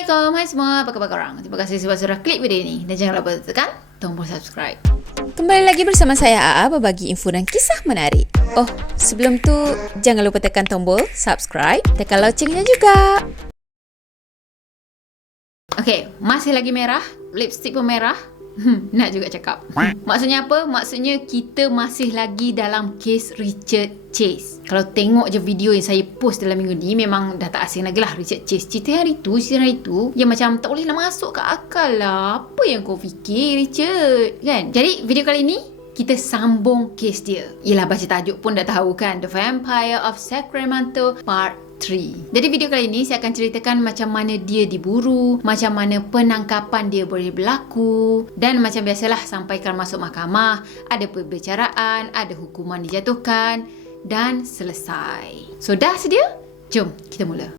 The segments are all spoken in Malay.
Assalamualaikum, hai semua, apa khabar korang? Terima kasih sebab sudah klik video ini dan jangan lupa tekan tombol subscribe. Kembali lagi bersama saya AA berbagi info dan kisah menarik. Oh, sebelum tu jangan lupa tekan tombol subscribe, tekan loncengnya juga. Okay, masih lagi merah, lipstick pun merah. Nak juga cakap. Maksudnya apa? Maksudnya kita masih lagi dalam kes Richard Chase. Kalau tengok je video yang saya post dalam minggu ni, memang dah tak asing lagi lah Richard Chase. Cerita hari tu yang macam tak boleh nak masuk ke akal lah. Apa yang kau fikir, Richard? Kan? Jadi video kali ni kita sambung kes dia. Yelah, baca tajuk pun dah tahu kan, The Vampire of Sacramento Part 3. Jadi video kali ini saya akan ceritakan macam mana dia diburu, macam mana penangkapan dia boleh berlaku, dan macam biasalah sampaikan masuk mahkamah, ada perbicaraan, ada hukuman dijatuhkan dan selesai. So dah sedia? Jom kita mula.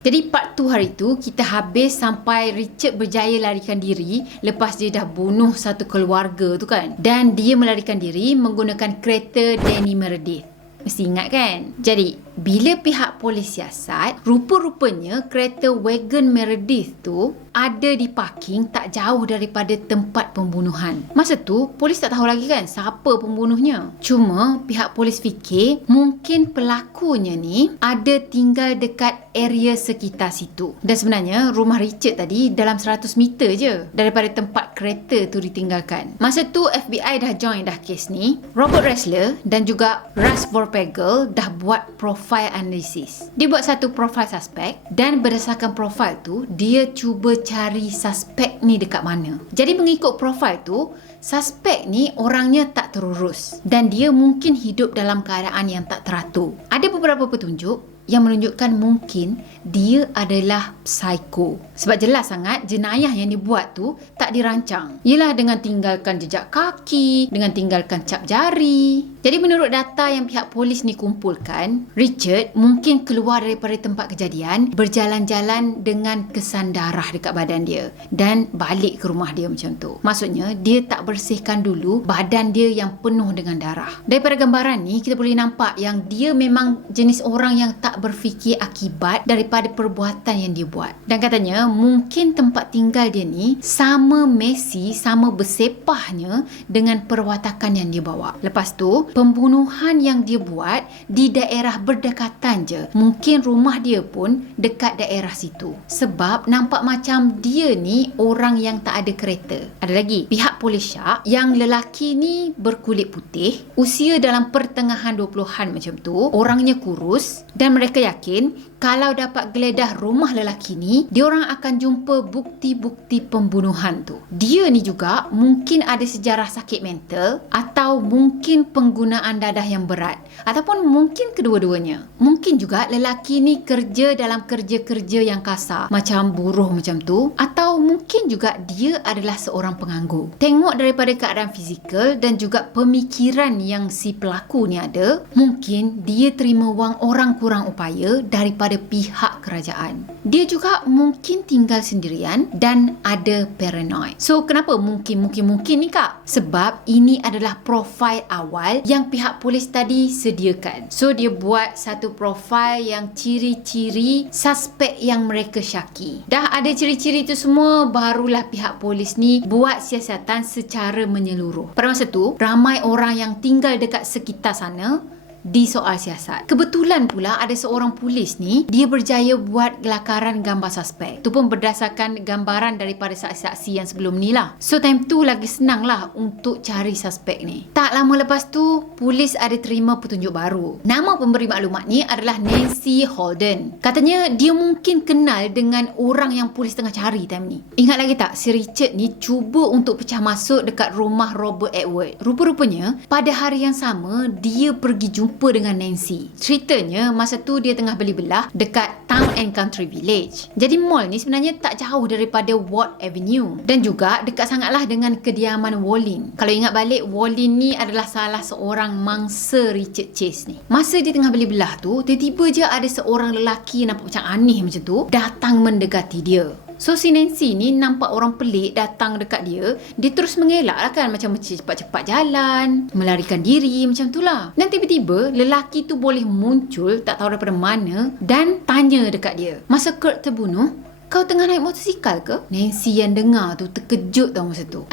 Jadi part 2 hari tu kita habis sampai Richard berjaya larikan diri lepas dia dah bunuh satu keluarga tu kan. Dan dia melarikan diri menggunakan kereta Danny Meredith. Mesti ingat kan? Jadi bila pihak polis siasat, rupa-rupanya kereta wagon Meredith tu ada di parking tak jauh daripada tempat pembunuhan. Masa tu polis tak tahu lagi kan siapa pembunuhnya. Cuma pihak polis fikir mungkin pelakunya ni ada tinggal dekat area sekitar situ. Dan sebenarnya rumah Richard tadi dalam 100 meter je daripada tempat kereta tu ditinggalkan. Masa tu FBI dah join dah kes ni. Robert Ressler dan juga Russ Vorpagel dah buat profile analysis. Dia buat satu profile suspek dan berdasarkan profile tu dia cuba cari suspek ni dekat mana. Jadi mengikut profile tu, suspek ni orangnya tak terurus dan dia mungkin hidup dalam keadaan yang tak teratur. Ada beberapa petunjuk yang menunjukkan mungkin dia adalah psycho. Sebab jelas sangat jenayah yang dibuat tu tak dirancang. Ialah dengan tinggalkan jejak kaki, dengan tinggalkan cap jari. Jadi menurut data yang pihak polis ni kumpulkan, Richard mungkin keluar daripada tempat kejadian, berjalan-jalan dengan kesan darah dekat badan dia dan balik ke rumah dia macam tu. Maksudnya dia tak bersihkan dulu badan dia yang penuh dengan darah. Daripada gambaran ni kita boleh nampak yang dia memang jenis orang yang tak berfikir akibat daripada perbuatan yang dia buat. Dan katanya mungkin tempat tinggal dia ni sama messy, sama bersepahnya dengan perwatakan yang dia bawa. Lepas tu pembunuhan yang dia buat di daerah berdekatan je. Mungkin rumah dia pun dekat daerah situ. Sebab nampak macam dia ni orang yang tak ada kereta. Ada lagi pihak polis syak yang lelaki ni berkulit putih, usia dalam pertengahan 20-an macam tu, orangnya kurus dan mereka yakin kalau dapat geledah rumah lelaki ni, diorang akan jumpa bukti-bukti pembunuhan tu. Dia ni juga mungkin ada sejarah sakit mental atau mungkin penggunaan dadah yang berat ataupun mungkin kedua-duanya. Mungkin juga lelaki ni kerja dalam kerja-kerja yang kasar macam buruh macam tu, atau mungkin juga dia adalah seorang penganggur. Tengok daripada keadaan fizikal dan juga pemikiran yang si pelaku ni ada, mungkin dia terima wang orang kurang upaya daripada pihak kerajaan. Dia juga mungkin tinggal sendirian dan ada paranoid. So kenapa mungkin ni kak? Sebab ini adalah profil awal yang pihak polis tadi sediakan. So dia buat satu profil yang ciri-ciri suspek yang mereka syaki. Dah ada ciri-ciri tu semua, barulah pihak polis ni buat siasatan secara menyeluruh. Pada masa tu ramai orang yang tinggal dekat sekitar sana di soal siasat. Kebetulan pula ada seorang polis ni, dia berjaya buat lakaran gambar suspek. Tu pun berdasarkan gambaran daripada saksi-saksi yang sebelum ni lah. So time tu lagi senang lah untuk cari suspek ni. Tak lama lepas tu, polis ada terima petunjuk baru. Nama pemberi maklumat ni adalah Nancy Holden. Katanya dia mungkin kenal dengan orang yang polis tengah cari time ni. Ingat lagi tak, si Richard ni cuba untuk pecah masuk dekat rumah Robert Edward. Rupa-rupanya pada hari yang sama dia pergi jumpa dengan Nancy. Ceritanya masa tu dia tengah beli belah dekat Town and Country Village. Jadi mall ni sebenarnya tak jauh daripada Ward Avenue dan juga dekat sangatlah dengan kediaman Wallin. Kalau ingat balik, Wallin ni adalah salah seorang mangsa Richard Chase ni. Masa dia tengah beli belah tu, tiba-tiba je ada seorang lelaki nampak macam aneh macam tu datang mendekati dia. So si Nancy ni nampak orang pelik datang dekat dia. Dia terus mengelak lah kan, macam cepat-cepat jalan, melarikan diri macam tu lah. Dan tiba-tiba lelaki tu boleh muncul tak tahu daripada mana dan tanya dekat dia, masa Kurt terbunuh, kau tengah naik motosikal ke? Nancy yang dengar tu terkejut tau masa tu.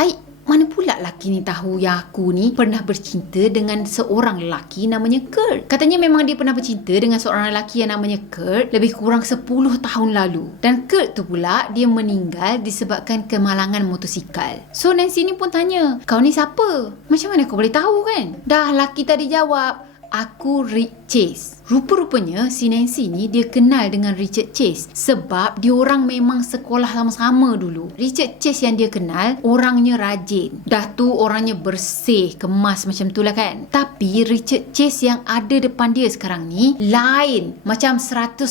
Mana pula lelaki ni tahu yang aku ni pernah bercinta dengan seorang lelaki namanya Kurt. Katanya memang dia pernah bercinta dengan seorang lelaki yang namanya Kurt lebih kurang 10 tahun lalu. Dan Kurt tu pula dia meninggal disebabkan kemalangan motosikal. So Nancy ni pun tanya, kau ni siapa? Macam mana kau boleh tahu kan? Dah lelaki tadi jawab, aku Rick Chase. Rupa-rupanya si Nancy ni dia kenal dengan Richard Chase sebab diorang memang sekolah sama-sama dulu. Richard Chase yang dia kenal orangnya rajin. Dah tu orangnya bersih, kemas macam tu lah kan. Tapi Richard Chase yang ada depan dia sekarang ni lain. Macam 180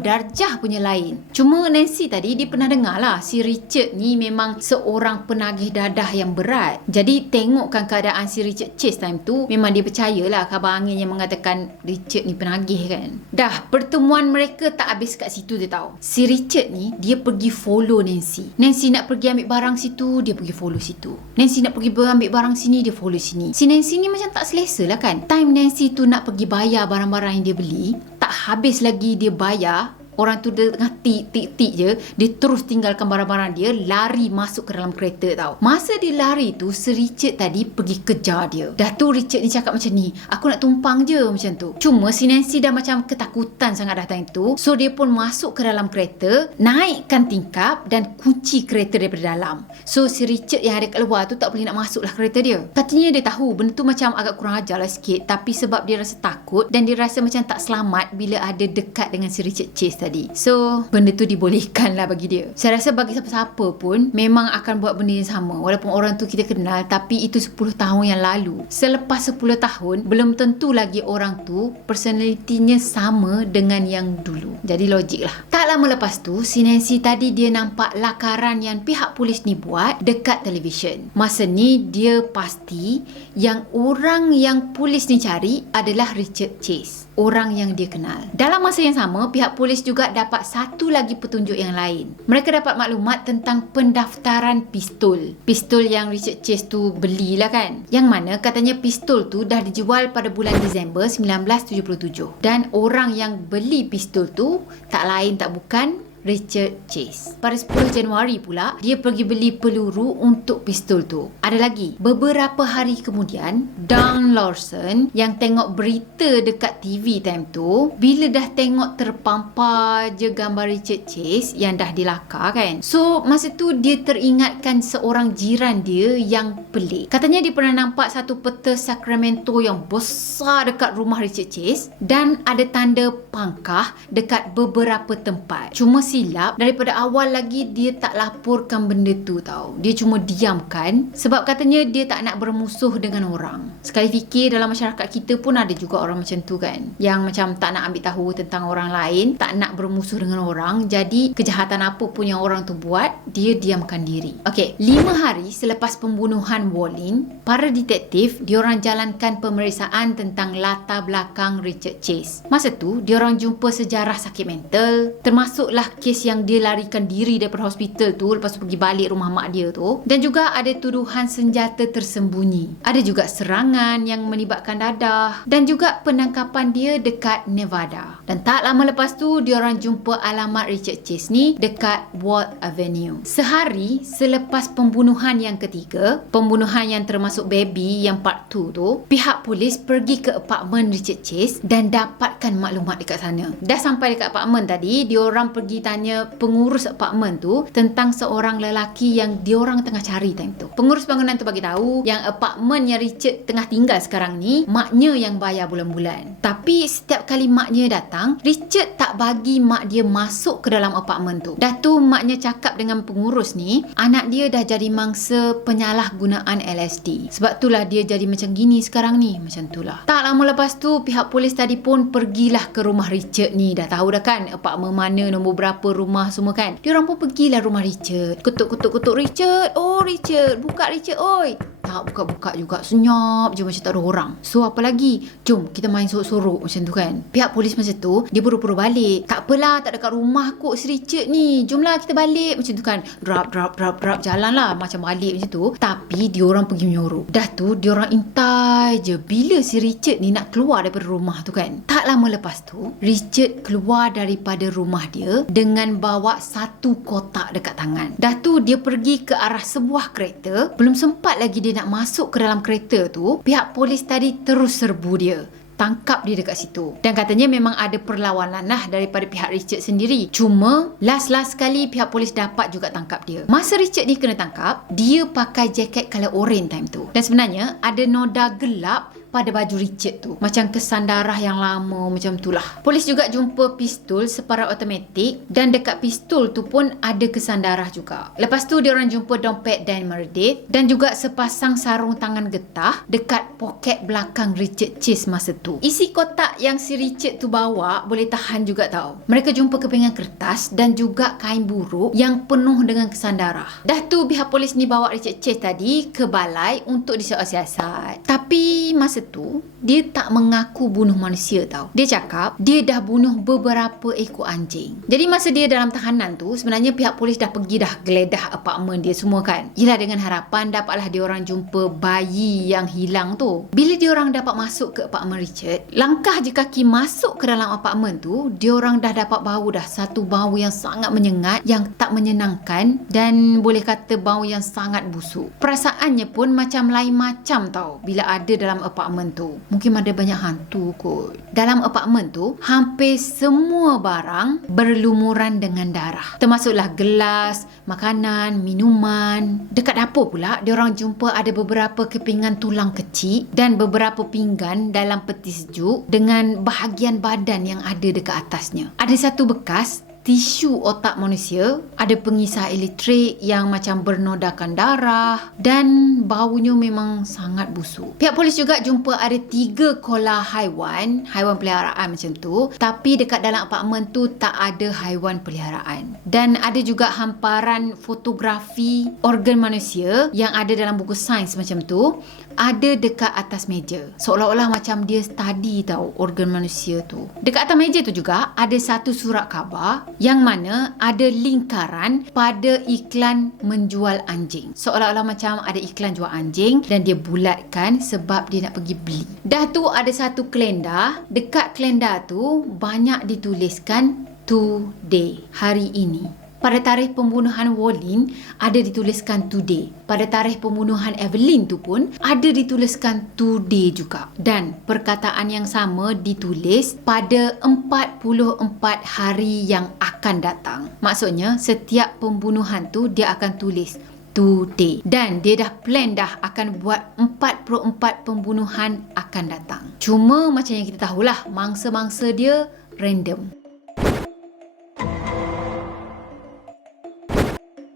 darjah punya lain. Cuma Nancy tadi dia pernah dengar lah si Richard ni memang seorang penagih dadah yang berat. Jadi tengokkan keadaan si Richard Chase time tu, memang dia percayalah khabar angin yang mengatakan Richard ni penagih kan. Dah, pertemuan mereka tak habis kat situ dia tahu. Si Richard ni dia pergi follow Nancy. Nancy nak pergi ambil barang situ, dia pergi follow situ. Nancy nak pergi ambil barang sini, dia follow sini. Si Nancy ni macam tak selesa lah kan. Time Nancy tu nak pergi bayar barang-barang yang dia beli, tak habis lagi dia bayar, orang tu dia tengah tik je, dia terus tinggalkan barang-barang dia, lari masuk ke dalam kereta tau. Masa dia lari tu, si Richard tadi pergi kejar dia. Dah tu Richard ni cakap macam ni, aku nak tumpang je macam tu. Cuma si Nancy dah macam ketakutan sangat datang itu. So dia pun masuk ke dalam kereta, naikkan tingkap dan kunci kereta daripada dalam. So si Richard yang ada kat luar tu tak boleh nak masuk lah kereta dia. Katanya dia tahu benda tu macam agak kurang ajar lah sikit, tapi sebab dia rasa takut dan dia rasa macam tak selamat bila ada dekat dengan si Richard Chase tadi. So benda tu dibolehkan lah bagi dia. Saya rasa bagi siapa-siapa pun memang akan buat benda yang sama. Walaupun orang tu kita kenal, tapi itu 10 tahun yang lalu. Selepas 10 tahun belum tentu lagi orang tu personalitinya sama dengan yang dulu. Jadi logik lah. Tak lama lepas tu si Nancy tadi dia nampak lakaran yang pihak polis ni buat dekat televisyen. Masa ni dia pasti yang orang yang polis ni cari adalah Richard Chase, orang yang dia kenal. Dalam masa yang sama, pihak polis juga dapat satu lagi petunjuk yang lain. Mereka dapat maklumat tentang pendaftaran pistol. Pistol yang Richard Chase tu belilah kan. Yang mana katanya pistol tu dah dijual pada bulan Disember 1977. Dan orang yang beli pistol tu tak lain tak bukan Richard Chase. Pada 10 Januari pula, dia pergi beli peluru untuk pistol tu. Ada lagi, beberapa hari kemudian, Don Lawson yang tengok berita dekat TV time tu, bila dah tengok terpampar je gambar Richard Chase yang dah dilakar kan. So, masa tu dia teringatkan seorang jiran dia yang pelik. Katanya dia pernah nampak satu peta Sacramento yang besar dekat rumah Richard Chase dan ada tanda pangkah dekat beberapa tempat. Cuma silap, daripada awal lagi dia tak laporkan benda tu tau. Dia cuma diamkan sebab katanya dia tak nak bermusuh dengan orang. Sekali fikir dalam masyarakat kita pun ada juga orang macam tu kan, yang macam tak nak ambil tahu tentang orang lain, tak nak bermusuh dengan orang. Jadi kejahatan apa pun yang orang tu buat, dia diamkan diri. Okey, 5 hari selepas pembunuhan Wallin, para detektif diorang jalankan pemeriksaan tentang latar belakang Richard Chase. Masa tu diorang jumpa sejarah sakit mental, termasuklah kes yang dia larikan diri daripada hospital tu lepas tu pergi balik rumah mak dia tu, dan juga ada tuduhan senjata tersembunyi. Ada juga serangan yang melibatkan dadah dan juga penangkapan dia dekat Nevada. Dan tak lama lepas tu diorang jumpa alamat Richard Chase ni dekat Ward Avenue. Sehari selepas pembunuhan yang ketiga, pembunuhan yang termasuk baby yang part 2 tu, pihak polis pergi ke apartmen Richard Chase dan dapatkan maklumat dekat sana. Dah sampai dekat apartmen tadi, diorang pergi tanya pengurus apartmen tu tentang seorang lelaki yang diorang tengah cari time tu. Pengurus bangunan tu bagi tahu yang apartmen yang Richard tengah tinggal sekarang ni, maknya yang bayar bulan-bulan. Tapi setiap kali maknya datang, Richard tak bagi mak dia masuk ke dalam apartmen tu. Dah tu maknya cakap dengan pengurus ni, anak dia dah jadi mangsa penyalahgunaan LSD. Sebab itulah dia jadi macam gini sekarang ni. Macam itulah. Tak lama lepas tu, pihak polis tadi pun pergilah ke rumah Richard ni. Dah tahu dah kan apartmen mana, nombor berapa, rumah semua kan. Diorang pun pergilah rumah Richard. Ketuk-ketuk-ketuk, Richard. Oh Richard, buka Richard, oi. Tak buka-buka juga, senyap je macam tak ada orang. So apa lagi? Jom kita main sorok-sorok macam tu kan. Pihak polis masa tu dia buru-buru balik. Tak apalah, tak dekat rumah kot si Richard ni. Jomlah kita balik macam tu kan. Drop jalan lah macam balik macam tu. Tapi diorang pergi menyorok. Dah tu diorang intai je bila si Richard ni nak keluar daripada rumah tu kan. Tak lama lepas tu Richard keluar daripada rumah dia dengan bawa satu kotak dekat tangan. Dah tu dia pergi ke arah sebuah kereta. Belum sempat lagi dia nak masuk ke dalam kereta tu, pihak polis tadi terus serbu dia. Tangkap dia dekat situ. Dan katanya memang ada perlawanan lah daripada pihak Richard sendiri. Cuma last sekali pihak polis dapat juga tangkap dia. Masa Richard ni kena tangkap, dia pakai jaket colour orange time tu. Dan sebenarnya ada noda gelap pada baju Richard tu. Macam kesan darah yang lama macam tu lah. Polis juga jumpa pistol separuh automatik dan dekat pistol tu pun ada kesan darah juga. Lepas tu diorang jumpa dompet Danny Meredith dan juga sepasang sarung tangan getah dekat poket belakang Richard Chase masa tu. Isi kotak yang si Richard tu bawa boleh tahan juga tau. Mereka jumpa kepingan kertas dan juga kain buruk yang penuh dengan kesan darah. Dah tu pihak polis ni bawa Richard Chase tadi ke balai untuk disiasat. Tapi masa tu dia tak mengaku bunuh manusia tau. Dia cakap dia dah bunuh beberapa ekor anjing. Jadi masa dia dalam tahanan tu, sebenarnya pihak polis dah pergi dah geledah apartmen dia semua kan. Yelah dengan harapan dapatlah diorang jumpa bayi yang hilang tu. Bila diorang dapat masuk ke apartmen Richard, langkah je kaki masuk ke dalam apartmen tu, diorang dah dapat bau dah satu bau yang sangat menyengat, yang tak menyenangkan dan boleh kata bau yang sangat busuk. Perasaannya pun macam lain macam tau bila ada dalam apartmen tu. Mungkin ada banyak hantu kot. Dalam apartmen tu, hampir semua barang berlumuran dengan darah. Termasuklah gelas, makanan, minuman. Dekat dapur pula, diorang jumpa ada beberapa kepingan tulang kecil dan beberapa pinggan dalam peti sejuk dengan bahagian badan yang ada dekat atasnya. Ada satu bekas tisu otak manusia, ada pengisar elektrik yang macam bernodakan darah dan baunya memang sangat busuk. Pihak polis juga jumpa ada 3 kolar haiwan peliharaan macam tu, tapi dekat dalam apartmen tu tak ada haiwan peliharaan. Dan ada juga hamparan fotografi organ manusia yang ada dalam buku sains macam tu, ada dekat atas meja. Seolah-olah macam dia study tau organ manusia tu. Dekat atas meja tu juga ada satu surat khabar yang mana ada lingkaran pada iklan menjual anjing. Seolah-olah macam ada iklan jual anjing dan dia bulatkan sebab dia nak pergi beli. Dah tu ada satu kalender. Dekat kalender tu banyak dituliskan today, hari ini. Pada tarikh pembunuhan Wallin ada dituliskan today. Pada tarikh pembunuhan Evelyn tu pun ada dituliskan today juga. Dan perkataan yang sama ditulis pada 44 hari yang akan datang. Maksudnya setiap pembunuhan tu dia akan tulis today. Dan dia dah plan dah akan buat 44 pembunuhan akan datang. Cuma macam yang kita tahulah, mangsa-mangsa dia random.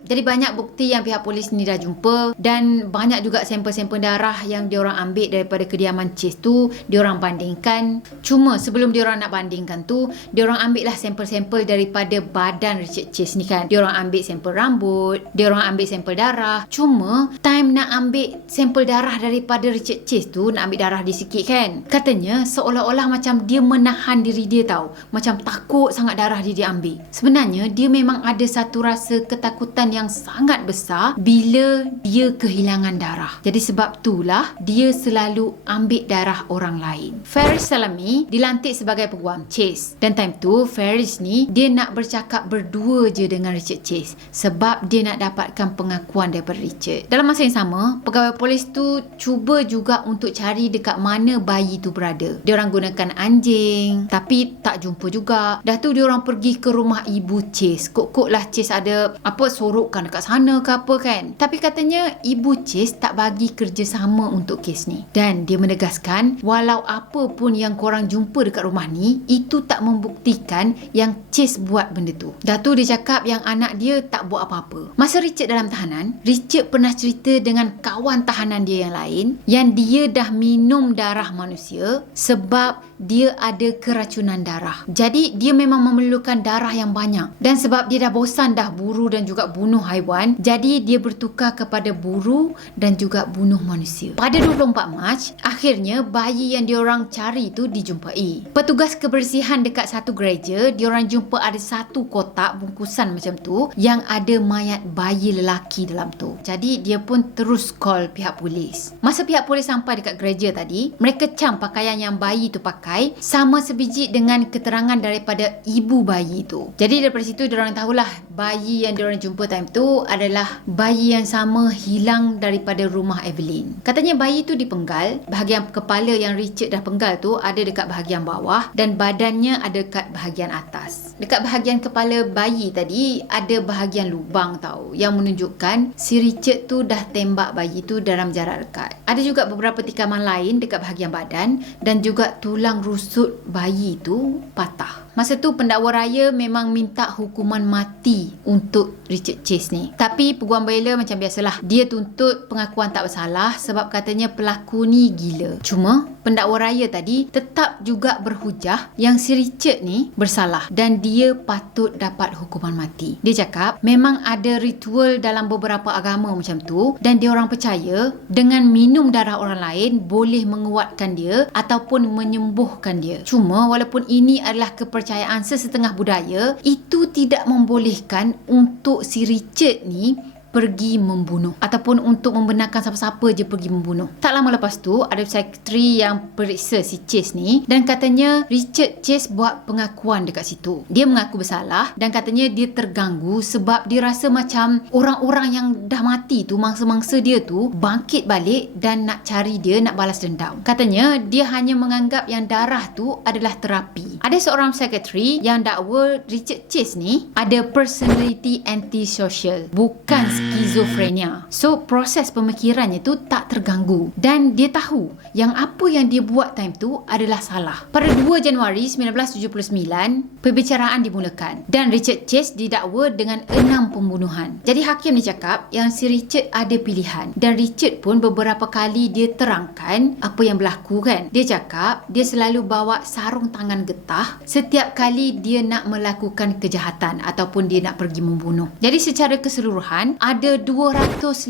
Jadi banyak bukti yang pihak polis ni dah jumpa dan banyak juga sampel-sampel darah yang diorang ambil daripada kediaman Chase tu, diorang bandingkan. Cuma sebelum diorang nak bandingkan tu, diorang ambil lah sampel-sampel daripada badan Richard Chase ni kan. Diorang ambil sampel rambut, diorang ambil sampel darah. Cuma time nak ambil sampel darah daripada Richard Chase tu, nak ambil darah dia sikit kan, katanya seolah-olah macam dia menahan diri dia tau. Macam takut sangat darah dia diambil. Sebenarnya dia memang ada satu rasa ketakutan yang sangat besar bila dia kehilangan darah. Jadi sebab itulah dia selalu ambil darah orang lain. Faris Salami dilantik sebagai peguam Chase. Dan time tu Faris ni dia nak bercakap berdua je dengan Richard Chase sebab dia nak dapatkan pengakuan daripada Richard. Dalam masa yang sama, pegawai polis tu cuba juga untuk cari dekat mana bayi tu berada. Diorang gunakan anjing tapi tak jumpa juga. Dah tu diorang pergi ke rumah ibu Chase. Kok-kok lah Chase ada sorok dekat sana ke apa kan. Tapi katanya ibu Chase tak bagi kerjasama untuk kes ni. Dan dia menegaskan walau apa pun yang korang jumpa dekat rumah ni, itu tak membuktikan yang Chase buat benda tu. Dah tu dia cakap yang anak dia tak buat apa-apa. Masa Richard dalam tahanan, Richard pernah cerita dengan kawan tahanan dia yang lain yang dia dah minum darah manusia sebab dia ada keracunan darah. Jadi dia memang memerlukan darah yang banyak. Dan sebab dia dah bosan dah buru dan juga bunuh bunuh haiwan, jadi dia bertukar kepada buru dan juga bunuh manusia. Pada 24 Mac, akhirnya bayi yang diorang cari tu dijumpai. Petugas kebersihan dekat satu gereja, diorang jumpa ada satu kotak bungkusan macam tu yang ada mayat bayi lelaki dalam tu. Jadi dia pun terus call pihak polis. Masa pihak polis sampai dekat gereja tadi, mereka cam pakaian yang bayi tu pakai sama sebiji dengan keterangan daripada ibu bayi tu. Jadi daripada situ diorang tahulah bayi yang diorang jumpa time tu adalah bayi yang sama hilang daripada rumah Evelyn. Katanya bayi tu dipenggal, bahagian kepala yang Richard dah penggal tu ada dekat bahagian bawah dan badannya ada dekat bahagian atas. Dekat bahagian kepala bayi tadi ada bahagian lubang tau, yang menunjukkan si Richard tu dah tembak bayi tu dalam jarak dekat. Ada juga beberapa tikaman lain dekat bahagian badan dan juga tulang rusuk bayi tu patah. Masa tu pendakwa raya memang minta hukuman mati untuk Richard Chase ni. Tapi peguam bela macam biasalah, dia tuntut pengakuan tak bersalah sebab katanya pelaku ni gila. Cuma pendakwa raya tadi tetap juga berhujah yang si Richard ni bersalah dan dia patut dapat hukuman mati. Dia cakap memang ada ritual dalam beberapa agama macam tu dan dia orang percaya dengan minum darah orang lain boleh menguatkan dia ataupun menyembuhkan dia. Cuma walaupun ini adalah kepercayaan sesetengah budaya, itu tidak membolehkan untuk si Richard ni pergi membunuh ataupun untuk membenarkan siapa-siapa je pergi membunuh. Tak lama lepas tu ada psikiatri yang periksa si Chase ni dan katanya Richard Chase buat pengakuan dekat situ. Dia mengaku bersalah dan katanya dia terganggu sebab dia rasa macam orang-orang yang dah mati tu, mangsa-mangsa dia tu bangkit balik dan nak cari dia, nak balas dendam. Katanya dia hanya menganggap yang darah tu adalah terapi. Ada seorang psikiatri yang dakwa Richard Chase ni ada personality antisocial, bukan skizofrenia. So proses pemikirannya tu tak terganggu dan dia tahu yang apa yang dia buat time tu adalah salah. Pada 2 Januari 1979 perbicaraan dimulakan dan Richard Chase didakwa dengan 6 pembunuhan. Jadi hakim ni cakap yang si Richard ada pilihan dan Richard pun beberapa kali dia terangkan apa yang berlaku kan. Dia cakap dia selalu bawa sarung tangan getah setiap kali dia nak melakukan kejahatan ataupun dia nak pergi membunuh. Jadi secara keseluruhan ada 250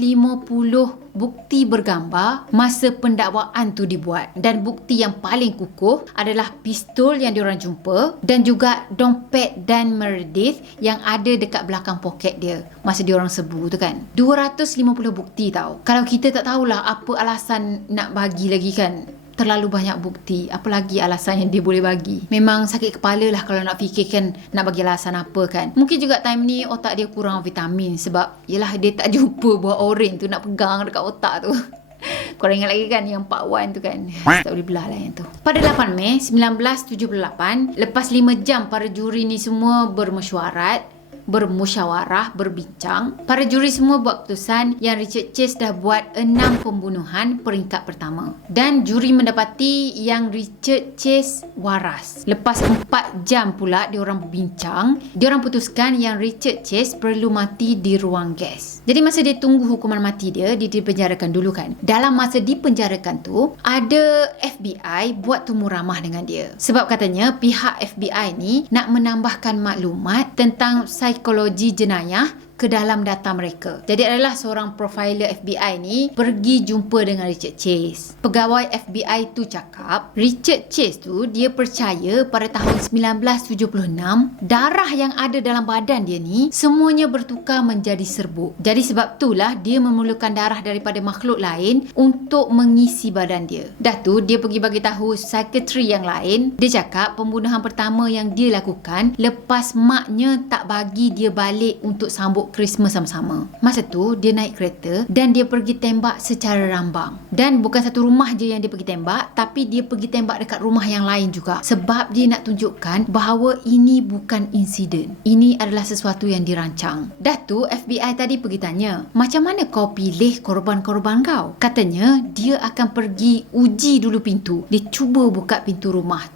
bukti bergambar masa pendakwaan tu dibuat dan bukti yang paling kukuh adalah pistol yang diorang jumpa dan juga dompet Dan Meredith yang ada dekat belakang poket dia masa diorang serbu tu kan. 250 bukti tau. Kalau kita tak tahulah apa alasan nak bagi lagi kan, terlalu banyak bukti, apa lagi alasan yang dia boleh bagi. Memang sakit kepala lah kalau nak fikirkan nak bagi alasan apa kan. Mungkin juga time ni otak dia kurang vitamin sebab yelah dia tak jumpa buah oren tu nak pegang dekat otak tu. Korang ingat lagi kan yang Part 1 tu kan, tak boleh belah lah yang tu. Pada 8 Mei 1978, lepas 5 jam para juri ni semua bermusyawarah, berbincang, para juri semua buat keputusan yang Richard Chase dah buat 6 pembunuhan peringkat pertama dan juri mendapati yang Richard Chase waras. Lepas 4 jam pula diorang berbincang, diorang putuskan yang Richard Chase perlu mati di ruang gas. Jadi masa dia tunggu hukuman mati dia dipenjarakan dulu kan. Dalam masa dipenjarakan tu ada FBI buat temu ramah dengan dia sebab katanya pihak FBI ni nak menambahkan maklumat tentang psikologi jenayah ke dalam data mereka. Jadi adalah seorang profiler FBI ni pergi jumpa dengan Richard Chase. Pegawai FBI tu cakap Richard Chase tu dia percaya pada tahun 1976 darah yang ada dalam badan dia ni semuanya bertukar menjadi serbuk. Jadi sebab itulah dia memerlukan darah daripada makhluk lain untuk mengisi badan dia. Dah tu dia pergi bagi tahu psikiatri yang lain. Dia cakap pembunuhan pertama yang dia lakukan lepas maknya tak bagi dia balik untuk sambut Christmas sama-sama. Masa tu dia naik kereta dan dia pergi tembak secara rambang. Dan bukan satu rumah je yang dia pergi tembak, tapi dia pergi tembak dekat rumah yang lain juga. Sebab dia nak tunjukkan bahawa ini bukan insiden. Ini adalah sesuatu yang dirancang. Dah tu FBI tadi pergi tanya, macam mana kau pilih korban-korban kau? Katanya dia akan pergi uji dulu pintu. Dia cuba buka pintu rumah.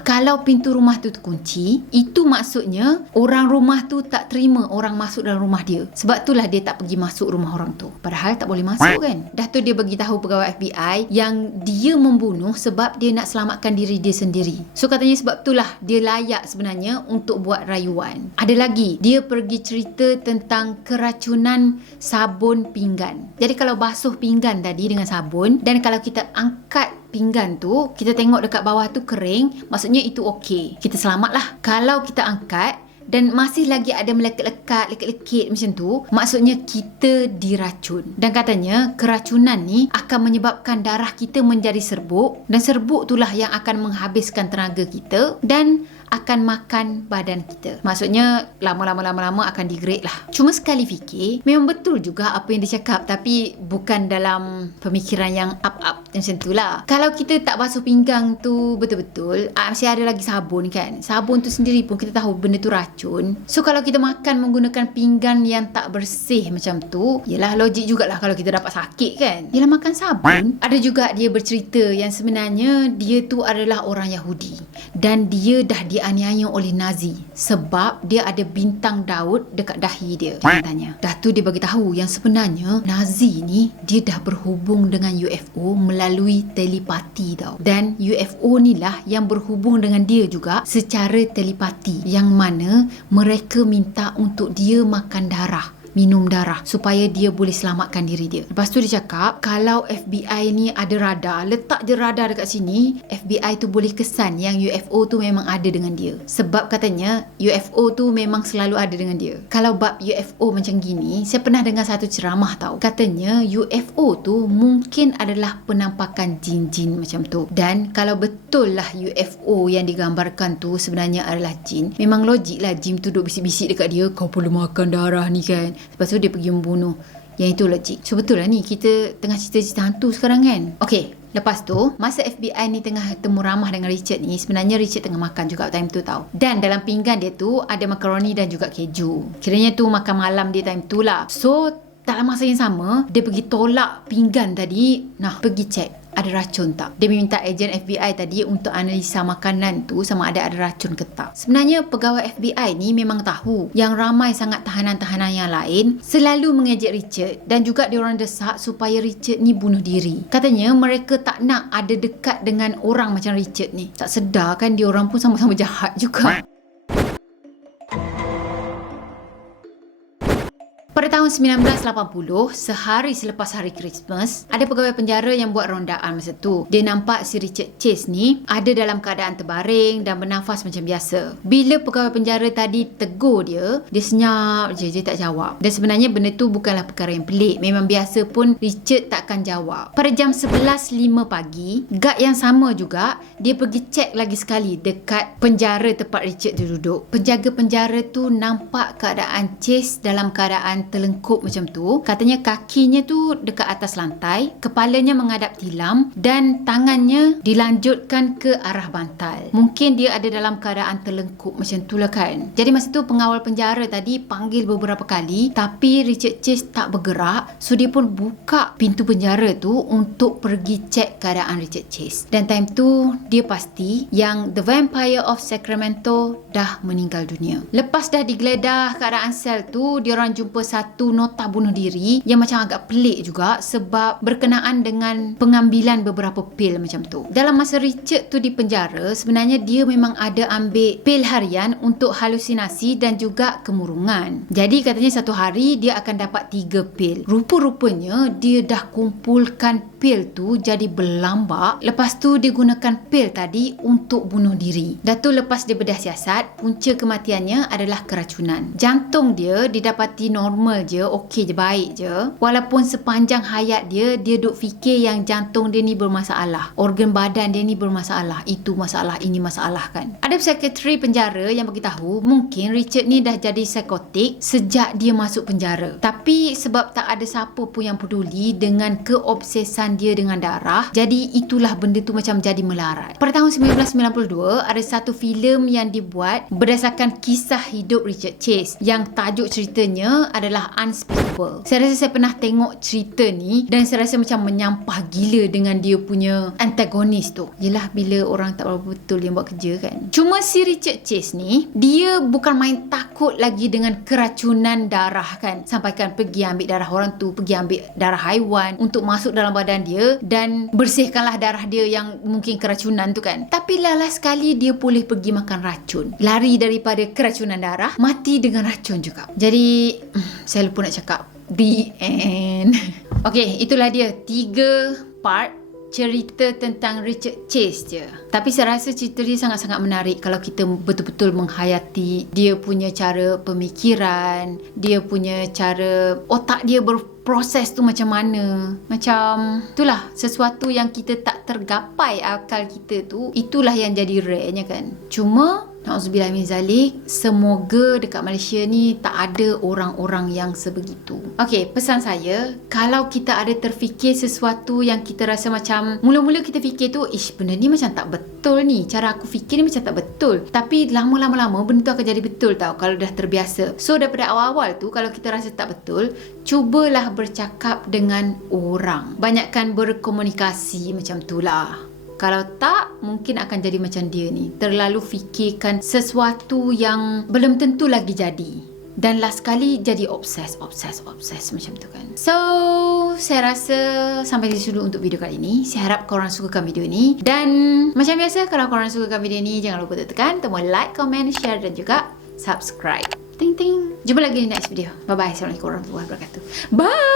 Kalau pintu rumah tu terkunci, itu maksudnya orang rumah tu tak terima orang orang masuk dalam rumah dia. Sebab itulah dia tak pergi masuk rumah orang tu. Padahal tak boleh masuk kan. Dah tu dia bagi tahu pegawai FBI yang dia membunuh sebab dia nak selamatkan diri dia sendiri. So katanya sebab itulah dia layak sebenarnya untuk buat rayuan. Ada lagi, dia pergi cerita tentang keracunan sabun pinggan. Jadi kalau basuh pinggan tadi dengan sabun, dan kalau kita angkat pinggan tu, kita tengok dekat bawah tu kering, maksudnya itu okey. Kita selamatlah. Kalau kita angkat dan masih lagi ada melekat-lekat, lekit-lekit macam tu, maksudnya kita diracun. Dan katanya keracunan ni akan menyebabkan darah kita menjadi serbuk, dan serbuk itulah yang akan menghabiskan tenaga kita dan akan makan badan kita. Maksudnya lama-lama akan degrade lah. Cuma sekali fikir, memang betul juga apa yang dia cakap, tapi bukan dalam pemikiran yang up-up macam tu lah. Kalau kita tak basuh pinggang tu betul-betul, masih ada lagi sabun kan. Sabun tu sendiri pun kita tahu benda tu racun. So kalau kita makan menggunakan pinggan yang tak bersih macam tu, yelah logik jugalah kalau kita dapat sakit kan. Yelah makan sabun. Ada juga dia bercerita yang sebenarnya dia tu adalah orang Yahudi dan dia dah dianiaya oleh Nazi sebab dia ada bintang Daud dekat dahi dia. Katanya. Dah tu dia bagi tahu yang sebenarnya Nazi ni dia dah berhubung dengan UFO melalui telepati tau. Dan UFO ni lah yang berhubung dengan dia juga secara telepati, yang mana mereka minta untuk dia makan darah, minum darah supaya dia boleh selamatkan diri dia. Lepas tu dia cakap kalau FBI ni ada radar, letak je radar dekat sini, FBI tu boleh kesan yang UFO tu memang ada dengan dia. Sebab katanya UFO tu memang selalu ada dengan dia. Kalau bab UFO macam gini, saya pernah dengar satu ceramah tau. Katanya UFO tu mungkin adalah penampakan jin-jin macam tu. Dan kalau betul lah UFO yang digambarkan tu sebenarnya adalah jin, memang logik lah jin tu duduk bisik-bisik dekat dia, kau perlu makan darah ni kan. Lepas tu dia pergi membunuh. Yang itu logik. So betul lah ni, kita tengah cerita-cerita hantu sekarang kan. Okey, lepas tu masa FBI ni tengah temu ramah dengan Richard ni, sebenarnya Richard tengah makan juga time tu tau. Dan dalam pinggan dia tu ada makaroni dan juga keju. Kiranya tu makan malam dia time tu lah. So dalam masa yang sama, dia pergi tolak pinggan tadi. Nah, pergi cek ada racun tak. Dia minta ejen FBI tadi untuk analisa makanan tu sama ada racun ke tak. Sebenarnya pegawai FBI ni memang tahu yang ramai sangat tahanan-tahanan yang lain selalu mengejek Richard, dan juga diorang desak supaya Richard ni bunuh diri. Katanya mereka tak nak ada dekat dengan orang macam Richard ni. Tak sedar kan diorang pun sama-sama jahat juga. Pada tahun 1980, sehari selepas hari Christmas, ada pegawai penjara yang buat rondaan masa tu. Dia nampak si Richard Chase ni ada dalam keadaan terbaring dan bernafas macam biasa. Bila pegawai penjara tadi tegur dia, dia senyap je, dia tak jawab. Dan sebenarnya benda tu bukanlah perkara yang pelik. Memang biasa pun Richard takkan jawab. Pada jam 11.05 pagi, guard yang sama juga, dia pergi cek lagi sekali dekat penjara tempat Richard tu duduk. Penjaga penjara tu nampak keadaan Chase dalam keadaan terlengkup macam tu. Katanya kakinya tu dekat atas lantai, kepalanya menghadap tilam dan tangannya dilanjutkan ke arah bantal. Mungkin dia ada dalam keadaan terlengkup macam tu lah kan. Jadi masa tu pengawal penjara tadi panggil beberapa kali, tapi Richard Chase tak bergerak. So dia pun buka pintu penjara tu untuk pergi cek keadaan Richard Chase. Dan time tu dia pasti yang The Vampire of Sacramento dah meninggal dunia. Lepas dah digeledah keadaan sel tu, diorang jumpa satu nota bunuh diri yang macam agak pelik juga sebab berkenaan dengan pengambilan beberapa pil macam tu. Dalam masa Richard tu di penjara, sebenarnya dia memang ada ambil pil harian untuk halusinasi dan juga kemurungan. Jadi katanya satu hari dia akan dapat 3 pil. Rupa-rupanya dia dah kumpulkan pil tu jadi berlambak. Lepas tu dia gunakan pil tadi untuk bunuh diri. Dah tu lepas dia bedah siasat, punca kematiannya adalah keracunan. Jantung dia didapati normal je, okey je, baik je. Walaupun sepanjang hayat dia duk fikir yang jantung dia ni bermasalah, organ badan dia ni bermasalah, itu masalah, ini masalah kan. Ada sekretari penjara yang beritahu mungkin Richard ni dah jadi psikotik sejak dia masuk penjara. Tapi sebab tak ada siapa pun yang peduli dengan keobsesan dia dengan darah, jadi itulah benda tu macam jadi melarat. Pada tahun 1992 ada satu filem yang dibuat berdasarkan kisah hidup Richard Chase yang tajuk ceritanya adalah adalah unspeakable. Saya rasa saya pernah tengok cerita ni dan saya rasa macam menyampah gila dengan dia punya antagonis tu. Yelah, bila orang tak berapa betul yang buat kerja kan. Cuma si Richard Chase ni, dia bukan main takut lagi dengan keracunan darah kan. Sampaikan pergi ambil darah orang tu, pergi ambil darah haiwan untuk masuk dalam badan dia dan bersihkanlah darah dia yang mungkin keracunan tu kan. Tapi last sekali dia boleh pergi makan racun. Lari daripada keracunan darah, mati dengan racun juga. Jadi saya lupa nak cakap. The end. Okay, itulah dia 3 part cerita tentang Richard Chase je. Tapi saya rasa cerita dia sangat-sangat menarik kalau kita betul-betul menghayati dia punya cara pemikiran, dia punya cara otak dia berproses tu macam mana. Macam itulah sesuatu yang kita tak tergapai akal kita tu, itulah yang jadi rare-nya kan. Cuma na'udzubillah min zalik, semoga dekat Malaysia ni tak ada orang-orang yang sebegitu. Okey, pesan saya, kalau kita ada terfikir sesuatu yang kita rasa macam mula-mula kita fikir tu, benda ni macam tak betul ni, cara aku fikir ni macam tak betul. Tapi lama-lama benda tu akan jadi betul tau kalau dah terbiasa. So daripada awal-awal tu, kalau kita rasa tak betul, cubalah bercakap dengan orang. Banyakkan berkomunikasi macam tu lah. Kalau tak, mungkin akan jadi macam dia ni. Terlalu fikirkan sesuatu yang belum tentu lagi jadi. Dan last kali jadi obses macam tu kan. So, saya rasa sampai di sini dulu untuk video kali ini. Saya harap korang sukakan video ni. Dan macam biasa, kalau korang sukakan video ni, jangan lupa tekan tombol like, comment, share dan juga subscribe. Ting ting. Jumpa lagi di next video. Bye bye. Assalamualaikum warahmatullahi wabarakatuh. Bye.